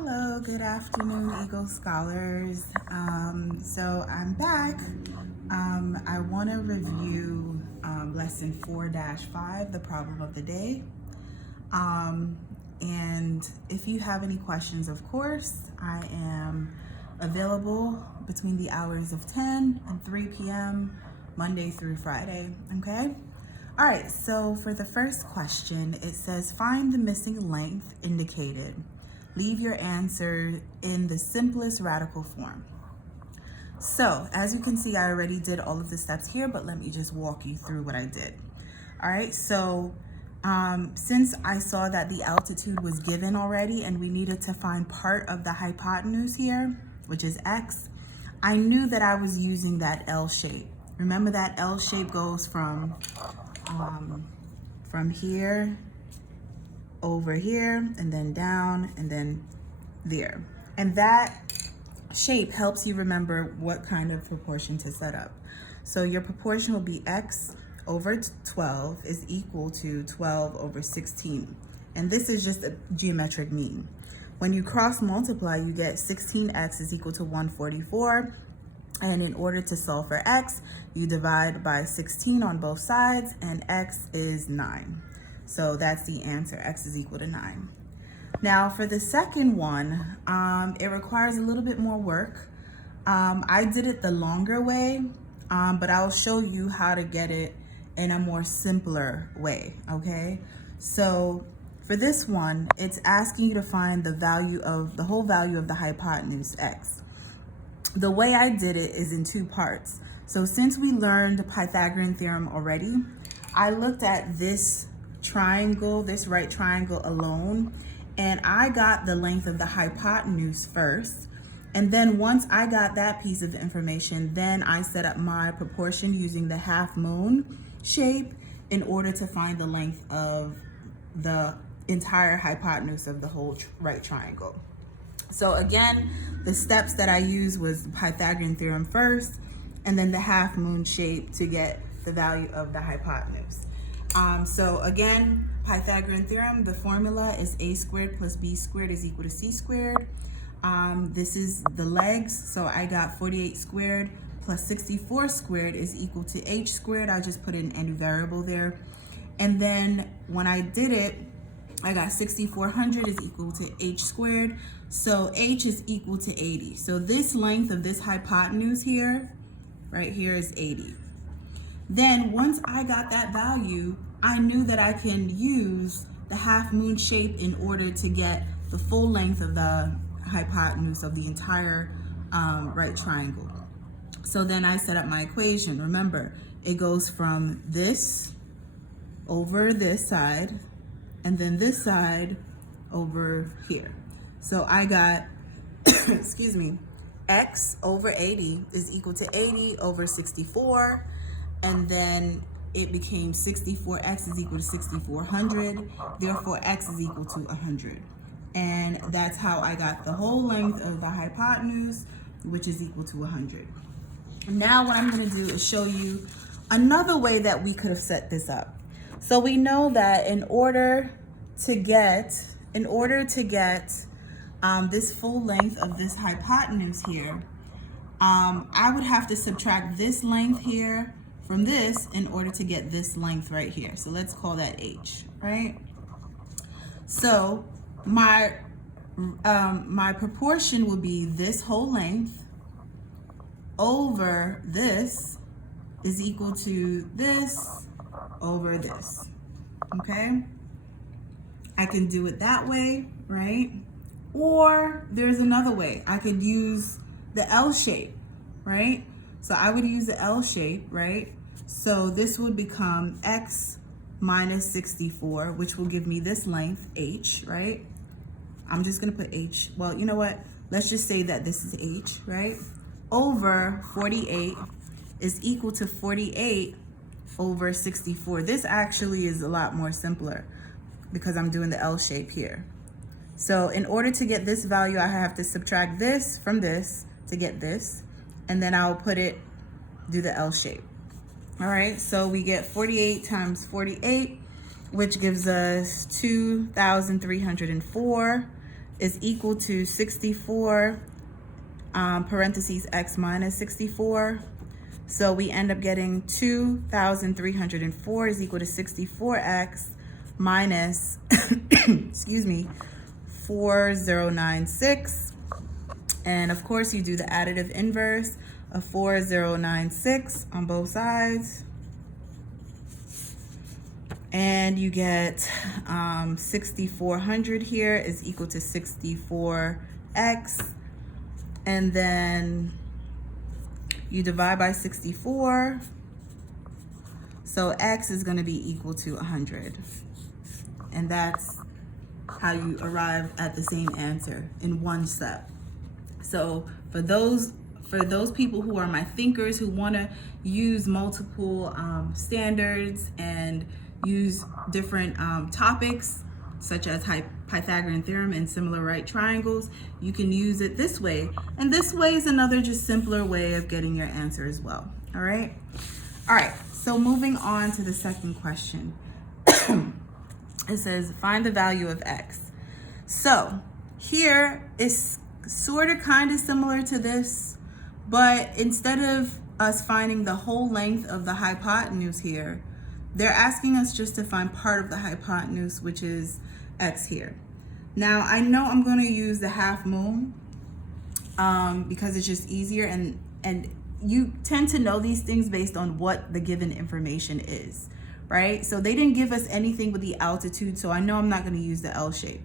Hello, good afternoon, Eagle Scholars. So I'm back. I want to review lesson 4-5, the problem of the day. And if you have any questions, of course, I am available between the hours of 10 and 3 p.m. Monday through Friday, okay? All right, so for the first question, it says find the missing length indicated. Leave your answer in the simplest radical form. So as you can see, I already did all of the steps here, but let me just walk you through what I did. All right, so since I saw that the altitude was given already and we needed to find part of the hypotenuse here, which is x, I knew that I was using that L shape. Remember that L shape goes from here over here and then down and then there. And that shape helps you remember what kind of proportion to set up. So your proportion will be x over 12 is equal to 12 over 16. And this is just a geometric mean. When you cross multiply, you get 16x is equal to 144. And in order to solve for x, you divide by 16 on both sides, and x is 9. So that's the answer, x is equal to 9. Now for the second one, it requires a little bit more work. I did it the longer way, but I'll show you how to get it in a more simpler way, okay? So for this one, it's asking you to find the whole value of the hypotenuse x. The way I did it is in two parts. So since we learned the Pythagorean theorem already, I looked at this triangle, this right triangle alone, and I got the length of the hypotenuse first. And then once I got that piece of information, then I set up my proportion using the half moon shape in order to find the length of the entire hypotenuse of the whole right triangle. So again, the steps that I used was the Pythagorean theorem first, and then the half moon shape to get the value of the hypotenuse. So again, Pythagorean theorem, the formula is a squared plus b squared is equal to c squared. This is the legs, so I got 48 squared plus 64 squared is equal to h squared. I just put in any variable there. And then when I did it, I got 6,400 is equal to h squared. So h is equal to 80. So this length of this hypotenuse here, right here, is 80. Then once I got that value, I knew that I can use the half moon shape in order to get the full length of the hypotenuse of the entire right triangle. So then I set up my equation. Remember, it goes from this over this side, and then this side over here. So I got, excuse me, x over 80 is equal to 80 over 64, and then it became 64x is equal to 6,400, therefore x is equal to 100. And that's how I got the whole length of the hypotenuse, which is equal to 100. Now what I'm going to do is show you another way that we could have set this up. So we know that in order to get this full length of this hypotenuse here, I would have to subtract this length here from this in order to get this length right here. So let's call that h, right? So my proportion will be this whole length over this is equal to this over this, okay? I can do it that way, right? Or there's another way. I could use the L shape, right? So I would use the L shape, right? So this would become x minus 64, which will give me this length, h, right? I'm just gonna put h. Well, you know what? Let's just say that this is h, right? Over 48 is equal to 48 over 64. This actually is a lot more simpler because I'm doing the L shape here. So in order to get this value, I have to subtract this from this to get this, and then I'll do the L shape. All right, so we get 48 times 48, which gives us 2,304. is equal to 64 parentheses x minus 64. So we end up getting 2,304 is equal to 64x minus, excuse me, 4096. And of course you do the additive inverse of 4096 on both sides. And you get 6,400 here is equal to 64x. And then you divide by 64. So x is going to be equal to 100. And that's how you arrive at the same answer in one step. So for those people who are my thinkers, who want to use multiple standards and use different topics such as Pythagorean theorem and similar right triangles, you can use it this way. And this way is another just simpler way of getting your answer as well. All right. So moving on to the second question. It says, find the value of x. So here is sort of kind of similar to this, but instead of us finding the whole length of the hypotenuse here, they're asking us just to find part of the hypotenuse, which is x here. Now, I know I'm going to use the half moon because it's just easier, and you tend to know these things based on what the given information is, right? So they didn't give us anything with the altitude, so I know I'm not going to use the L shape.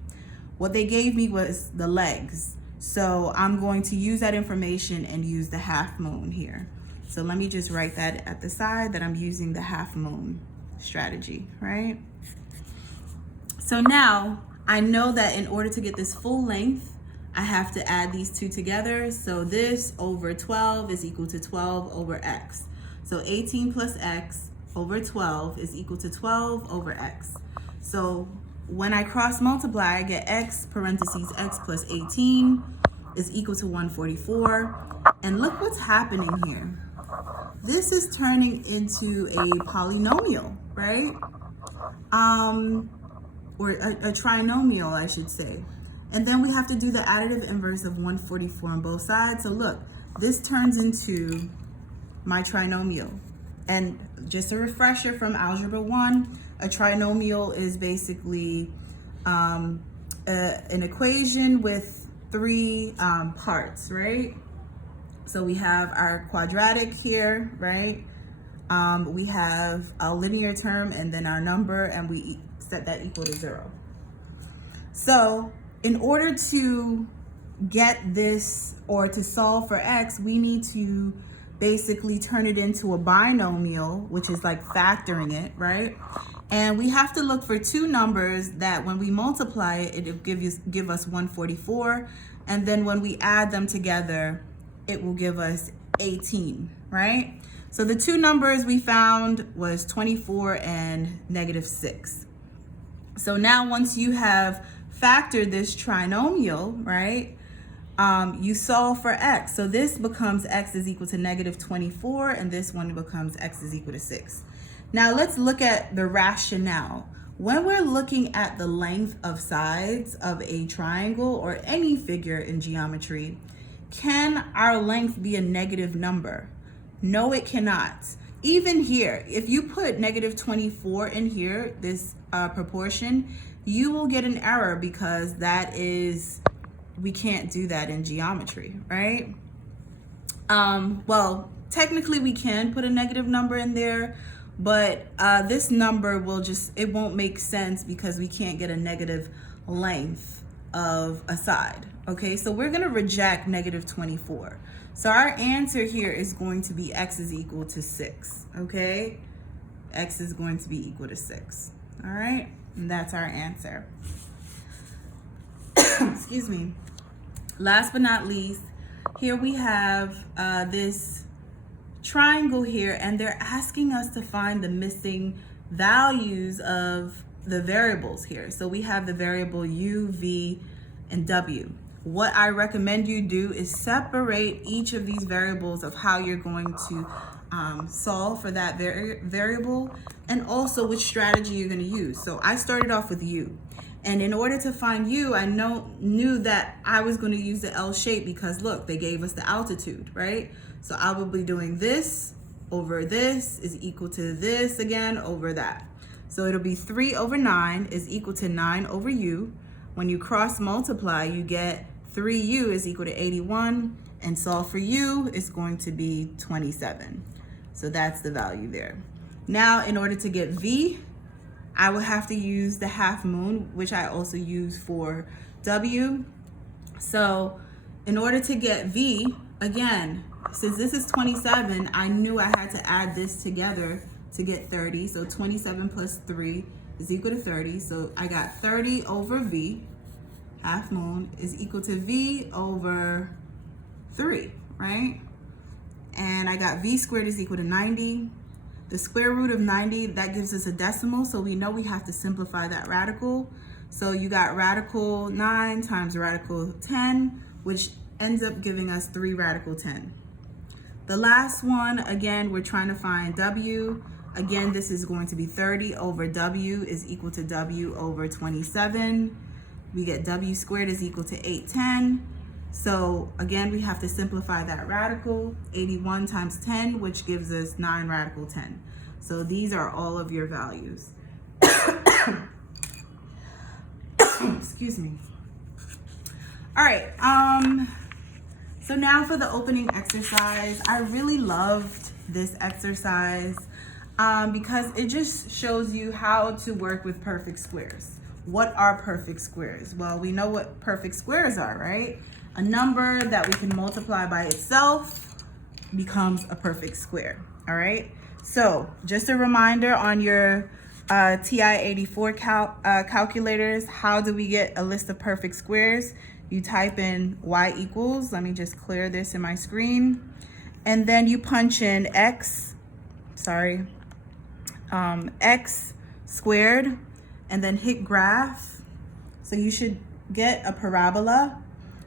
What they gave me was the legs. So I'm going to use that information and use the half moon here. So let me just write that at the side, that I'm using the half moon strategy, right? So now I know that in order to get this full length, I have to add these two together. So this over 12 is equal to 12 over x. So 18 plus x over 12 is equal to 12 over x. So when I cross multiply, I get x parentheses x plus 18 is equal to 144. And look what's happening here. This is turning into a polynomial, right? Or a trinomial, I should say. And then we have to do the additive inverse of 144 on both sides. So look, this turns into my trinomial. And just a refresher from Algebra 1, a trinomial is basically an equation with three parts, right? So we have our quadratic here, right? We have a linear term and then our number, and we set that equal to 0. So in order to get this, or to solve for x, we need to basically turn it into a binomial, which is like factoring it, right? And we have to look for two numbers that when we multiply it, it'll give us 144. And then when we add them together, it will give us 18, right? So the two numbers we found was 24 and -6. So now once you have factored this trinomial, right, you solve for x. So this becomes x is equal to -24, and this one becomes x is equal to 6. Now let's look at the rationale. When we're looking at the length of sides of a triangle or any figure in geometry, can our length be a negative number? No, it cannot. Even here, if you put -24 in here, this proportion, you will get an error because that is, we can't do that in geometry, right? Well, technically we can put a negative number in there, but this number will just, it won't make sense because we can't get a negative length of a side. Okay, so we're gonna reject -24. So our answer here is going to be x is equal to 6, okay? X is going to be equal to 6, all right? And that's our answer. Excuse me. Last but not least, here we have this triangle here, and they're asking us to find the missing values of the variables here. So we have the variable u, v, and w. What I recommend you do is separate each of these variables of how you're going to solve for that variable, and also which strategy you're going to use. So I started off with u, And in order to find u, I knew that I was going to use the L shape because look, they gave us the altitude, right? So I will be doing this over this is equal to this again over that. So it'll be 3 over 9 is equal to 9 over u. When you cross multiply, you get 3u is equal to 81, and solve for u is going to be 27. So that's the value there. Now, in order to get v, I will have to use the half moon, which I also use for w. So in order to get v, again, since this is 27, I knew I had to add this together to get 30. So 27 plus 3 is equal to 30. So I got 30 over v, half moon, is equal to v over 3, right? And I got v squared is equal to 90. The square root of 90, that gives us a decimal, so we know we have to simplify that radical. So you got radical 9 times radical 10, which ends up giving us 3 radical 10. The last one, again, we're trying to find w. Again, this is going to be 30 over w is equal to w over 27. We get w squared is equal to 810. So again, we have to simplify that radical, 81 times 10, which gives us 9 radical 10. So these are all of your values. Excuse me. All right, so now for the opening exercise. I really loved this exercise because it just shows you how to work with perfect squares. What are perfect squares? Well, we know what perfect squares are, right? A number that we can multiply by itself becomes a perfect square, all right? So just a reminder on your TI-84 calculators, how do we get a list of perfect squares? You type in y equals, let me just clear this in my screen, and then you punch in x squared, and then hit graph. So you should get a parabola.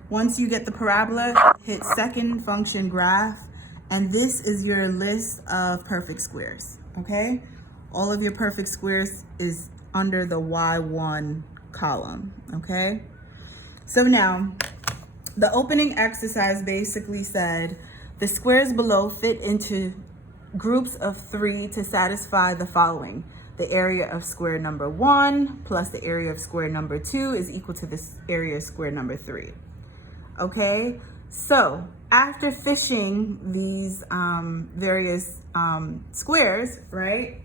Once you get the parabola, hit second function graph, and this is your list of perfect squares, okay? All of your perfect squares is under the y1 column, okay? So now, the opening exercise basically said, the squares below fit into groups of 3 to satisfy the following. The area of square number 1 plus the area of square number 2 is equal to the area of square number 3. Okay, so after fishing these various squares, right,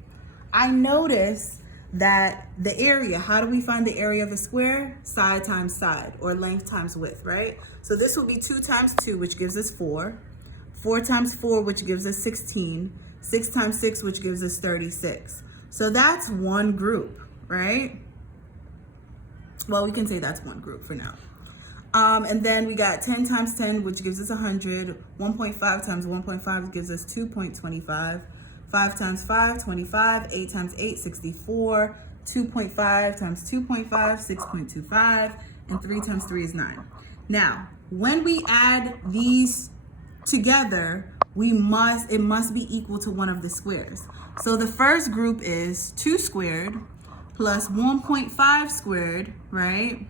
I noticed that the area, how do we find the area of a square? Side times side, or length times width, right? So this will be 2 times 2, which gives us 4. 4 times 4, which gives us 16. 6 times 6, which gives us 36. So that's one group, right? Well, we can say that's one group for now. And then we got 10 times 10, which gives us 100. 1.5 times 1.5 gives us 2.25. 5 times 5, 25. 8 times 8, 64. 2.5 times 2.5, 6.25. And 3 times 3 is 9. Now, when we add these together, it must be equal to one of the squares. So the first group is 2 squared plus 1.5 squared, right,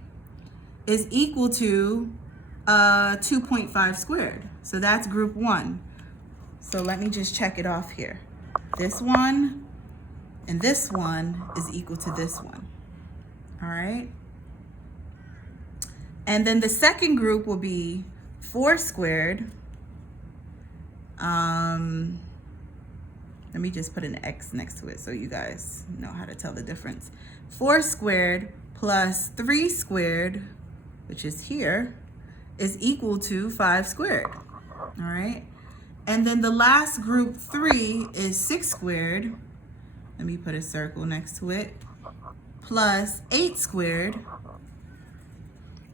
is equal to 2.5 squared. So that's group 1. So let me just check it off here. This one and this one is equal to this one. All right. And then the second group will be 4 squared. Let me just put an X next to it so you guys know how to tell the difference. 4 squared plus 3 squared, which is here, is equal to 5 squared, all right? And then the last group 3 is 6 squared. Let me put a circle next to it. Plus 8 squared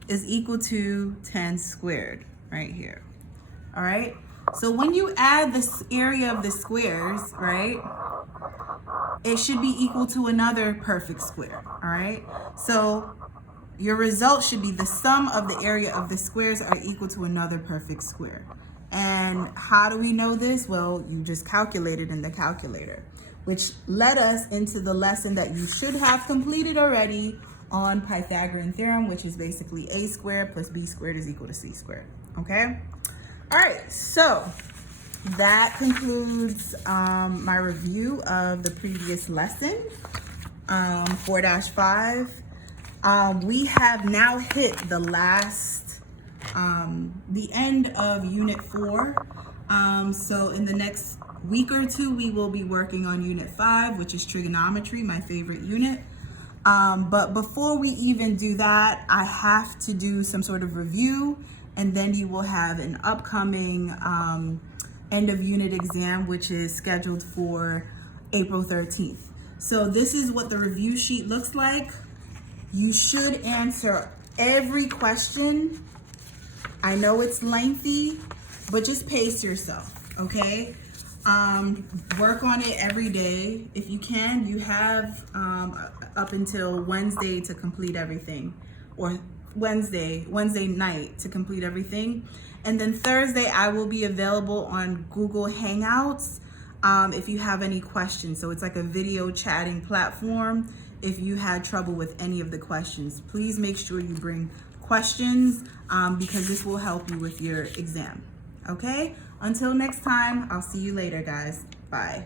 is equal to 10 squared right here, all right? So when you add this area of the squares, right, it should be equal to another perfect square, all right? So your result should be the sum of the area of the squares are equal to another perfect square. And how do we know this? Well, you just calculate it in the calculator, which led us into the lesson that you should have completed already, on Pythagorean theorem, which is basically a squared plus b squared is equal to c squared. Okay? All right, so that concludes my review of the previous lesson, 4-5. We have now hit the last, the end of Unit 4. So in the next week or two, we will be working on Unit 5, which is trigonometry, my favorite unit. But before we even do that, I have to do some sort of review, and then you will have an upcoming end of unit exam, which is scheduled for April 13th. So this is what the review sheet looks like. You should answer every question. I know it's lengthy, but just pace yourself, okay? Work on it every day. If you can, you have up until Wednesday to complete everything, or Wednesday night to complete everything. And then Thursday, I will be available on Google Hangouts if you have any questions. So it's like a video chatting platform. If you had trouble with any of the questions, please make sure you bring questions because this will help you with your exam. Okay? Until next time, I'll see you later, guys. Bye.